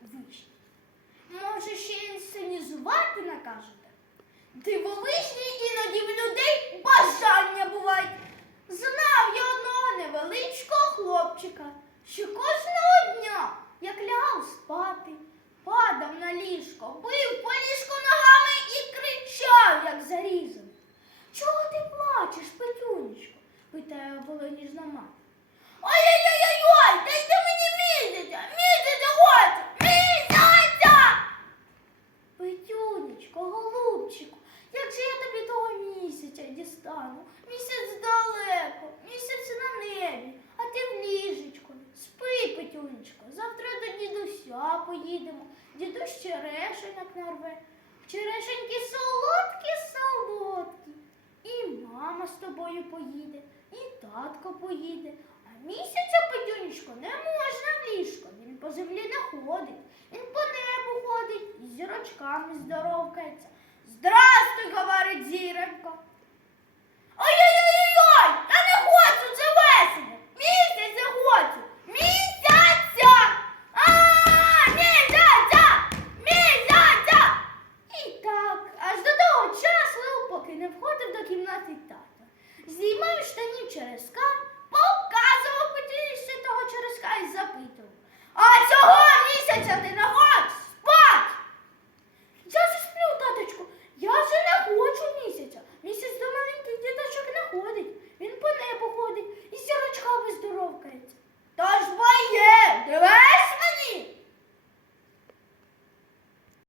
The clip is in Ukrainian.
вишні. Може, ще інсценізувати накажете? Дивовижні іноді в людей бажання бувають. Знав я одного невеличкого хлопчика, що кожного дня, як лягав спати, падав на ліжко, бив по ліжку ногами і кричав, як зарізаний. Чого ти плачеш, Петюнечко? питає оболоніжна мати. Ой-ой-ой-ой, дайте мені місяця, місяця хочу, місяця! Петюнечко, голубчику, як же я тобі того місяця дістану? Місяць далеко, місяць на небі, а ти в ліжечку. Спи, Петюнечко, завтра до дідуся поїдемо. Дідусь черешенок нарве. Черешеньки солодкі, солодкі. І мама з тобою поїде, і татко поїде. А місяця, Петюнечко, не можна в ліжко. Він по землі не ходить. Він по небу ходить і зірочками здоровкається. Здрастуй, говорить зіронько. Ой-ой-ой-ой! Я не хочу, це весело! Місяця хочу! Місяця! А, місяця! Місяця! І так, аж до того часу, поки не входив до кімнати тата. Знімав штанів через скат